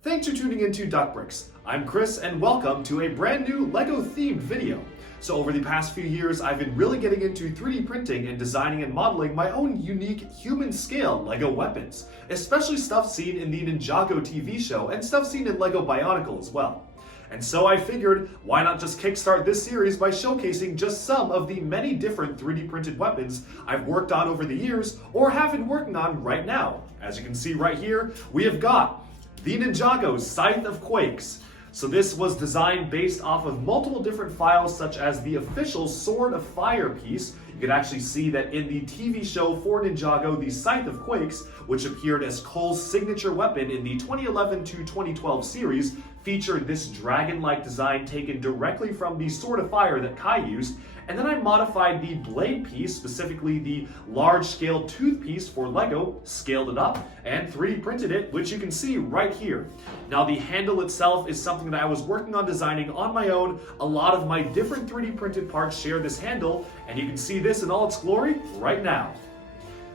Thanks for tuning into Duck Bricks. I'm Chris and welcome to a brand new LEGO themed video. So over the past few years, I've been really getting into 3D printing and designing and modeling my own unique human scale LEGO weapons, especially stuff seen in the Ninjago TV show and stuff seen in LEGO Bionicle as well. And so I figured, why not just kickstart this series by showcasing just some of the many different 3D printed weapons I've worked on over the years or have been working on right now. As you can see right here, we have got the Ninjago Scythe of Quakes. So this was designed based off of multiple different files, such as the official Sword of Fire piece. You can actually see that in the TV show for Ninjago, the Scythe of Quakes, which appeared as Cole's signature weapon in the 2011 to 2012 series, featured this dragon-like design taken directly from the Sword of Fire that Kai used. And then I modified the blade piece, specifically the large-scale tooth piece for LEGO, scaled it up, and 3D printed it, which you can see right here. Now the handle itself is something that I was working on designing on my own. A lot of my different 3D printed parts share this handle, and you can see this in all its glory right now.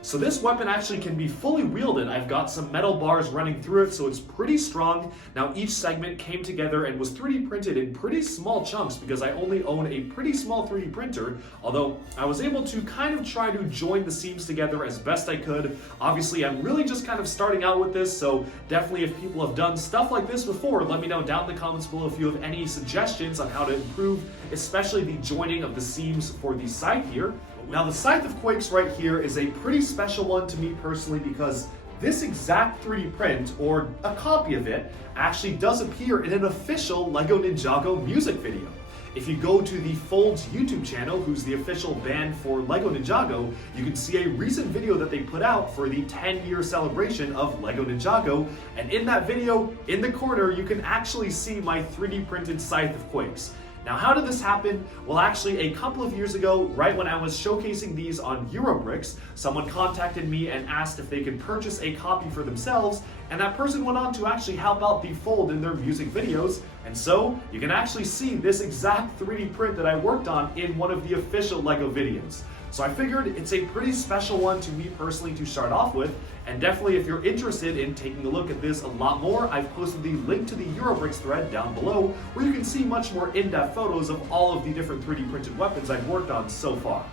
So this weapon actually can be fully wielded. I've got some metal bars running through it, so it's pretty strong. Now each segment came together and was 3D printed in pretty small chunks because I only own a pretty small 3D printer, although I was able to kind of try to join the seams together as best I could. Obviously, I'm really just kind of starting out with this, so definitely if people have done stuff like this before, let me know down in the comments below if you have any suggestions on how to improve, especially the joining of the seams for the scythe here. Now the Scythe of Quakes right here is a pretty special one to me personally because this exact 3D print, or a copy of it, actually does appear in an official LEGO Ninjago music video. If you go to the Folds YouTube channel, who's the official band for LEGO Ninjago, you can see a recent video that they put out for the 10-year celebration of LEGO Ninjago, and in that video, in the corner, you can actually see my 3D printed Scythe of Quakes. Now, how did this happen? Well, actually, a couple of years ago, right when I was showcasing these on Eurobricks, someone contacted me and asked if they could purchase a copy for themselves, and that person went on to actually help out the Fold in their music videos, and so you can actually see this exact 3D print that I worked on in one of the official LEGO videos. So I figured it's a pretty special one to me personally to start off with, and definitely if you're interested in taking a look at this a lot more, I've posted the link to the Eurobricks thread down below where you can see much more in-depth photos of all of the different 3D printed weapons I've worked on so far.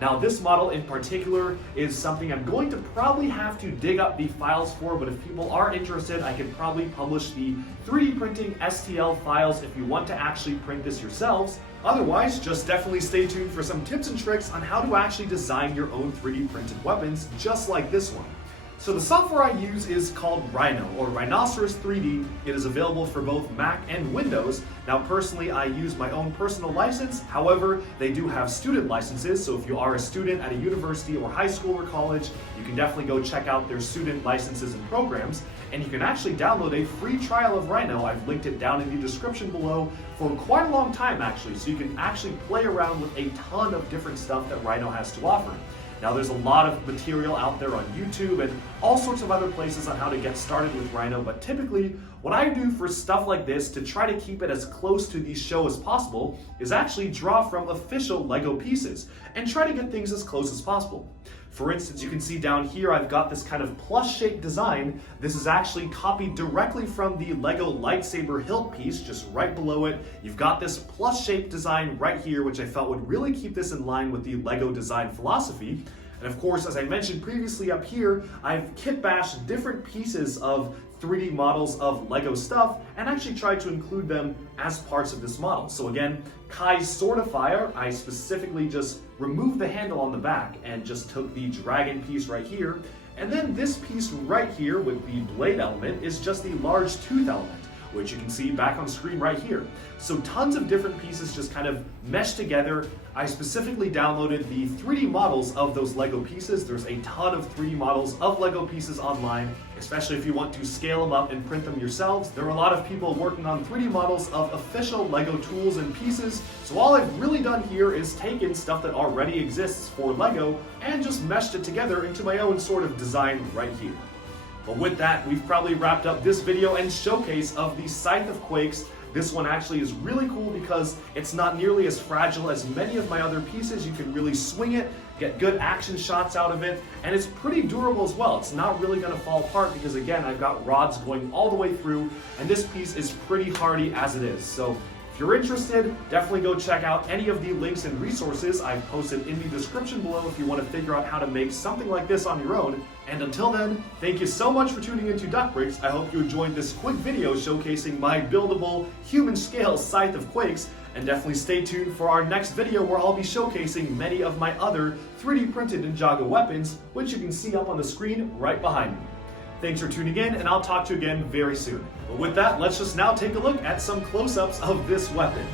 Now this model in particular is something I'm going to probably have to dig up the files for, but if people are interested, I could probably publish the 3D printing STL files if you want to actually print this yourselves. Otherwise, just definitely stay tuned for some tips and tricks on how to actually design your own 3D printed weapons just like this one. So the software I use is called Rhino, or Rhinoceros 3D. It is available for both Mac and Windows. Now personally, I use my own personal license. However, they do have student licenses, so if you are a student at a university or high school or college, you can definitely go check out their student licenses and programs. And you can actually download a free trial of Rhino. I've linked it down in the description below for quite a long time actually, so you can actually play around with a ton of different stuff that Rhino has to offer. Now there's a lot of material out there on YouTube and all sorts of other places on how to get started with Rhino, but typically what I do for stuff like this to try to keep it as close to the show as possible is actually draw from official LEGO pieces and try to get things as close as possible. For instance, you can see down here I've got this kind of plus-shaped design. This is actually copied directly from the LEGO lightsaber hilt piece, just right below it. You've got this plus-shaped design right here, which I felt would really keep this in line with the LEGO design philosophy. And of course, as I mentioned previously up here, I've kit bashed different pieces of 3D models of LEGO stuff and actually tried to include them as parts of this model. So again, Kai's Sword of Fire, I specifically just removed the handle on the back and just took the dragon piece right here. And then this piece right here with the blade element is just the large tooth element, which you can see back on screen right here. So tons of different pieces just kind of meshed together. I specifically downloaded the 3D models of those LEGO pieces. There's a ton of 3D models of LEGO pieces online, especially if you want to scale them up and print them yourselves. There are a lot of people working on 3D models of official LEGO tools and pieces. So all I've really done here is taken stuff that already exists for LEGO and just meshed it together into my own sort of design right here. But with that, we've probably wrapped up this video and showcase of the Scythe of Quakes. This one actually is really cool because it's not nearly as fragile as many of my other pieces. You can really swing it, get good action shots out of it, and it's pretty durable as well. It's not really going to fall apart because, again, I've got rods going all the way through, and this piece is pretty hardy as it is. So if you're interested, definitely go check out any of the links and resources I've posted in the description below if you want to figure out how to make something like this on your own. And until then, thank you so much for tuning into Duck Bricks. I hope you enjoyed this quick video showcasing my buildable human scale Scythe of Quakes, and definitely stay tuned for our next video where I'll be showcasing many of my other 3D printed Ninjago weapons, which you can see up on the screen right behind me. Thanks for tuning in, and I'll talk to you again very soon. But with that, let's just now take a look at some close-ups of this weapon.